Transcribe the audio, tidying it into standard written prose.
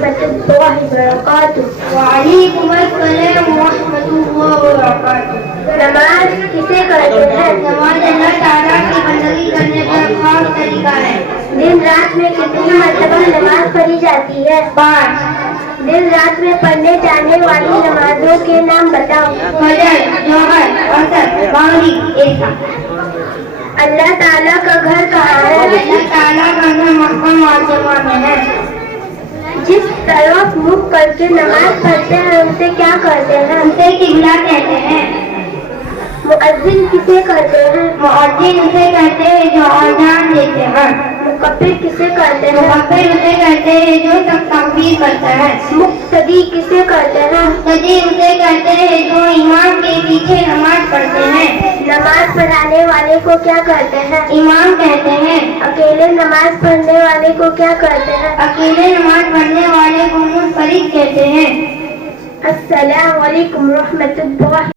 ورحمۃ اللہ وبرکاتہ۔ وعلیکم السلام ورحمۃ اللہ وبرکاتہ۔ نماز کسے کہتے ہیں؟ نماز اللہ تعالیٰ کی بندگی کرنے کا خاص طریقہ ہے۔ دن رات میں کتنی مرتبہ نماز پڑھی جاتی ہے؟ 5۔ دن رات میں پڑھنے جانے والی نمازوں کے نام بتاؤ۔ فجر، ظہر، عصر، مغرب، عشاء۔ اللہ تعالیٰ کا گھر کہاں ہے؟ اللہ تعالیٰ کا گھر مکہ معظمہ میں ہے۔ جس طرف منہ کر کے نماز پڑھتے ہیں اسے کیا کہتے ہیں؟ اسے قبلہ کہتے ہیں۔ مؤذن کسے کہتے ہیں؟ مؤذن اسے کہتے ہیں جو اذان دیتے ہیں۔ مکبر کسے کہتے ہیں؟ مکبر اسے کہتے ہیں جو تکبیر کرتا ہے۔ مقتدی کسے کہتے ہیں؟ مقتدی اسے کہتے ہیں جو امام کے پیچھے نماز پڑھتے ہیں۔ نماز پڑھانے والے کو کیا کہتے ہیں؟ امام کہتے ہیں۔ اکیلے نماز پڑھنے والے کو کیا کہتے ہیں؟ اکیلے نماز پڑھنے والے کو منفرد کہتے ہیں۔ السلام علیکم ورحمۃ اللہ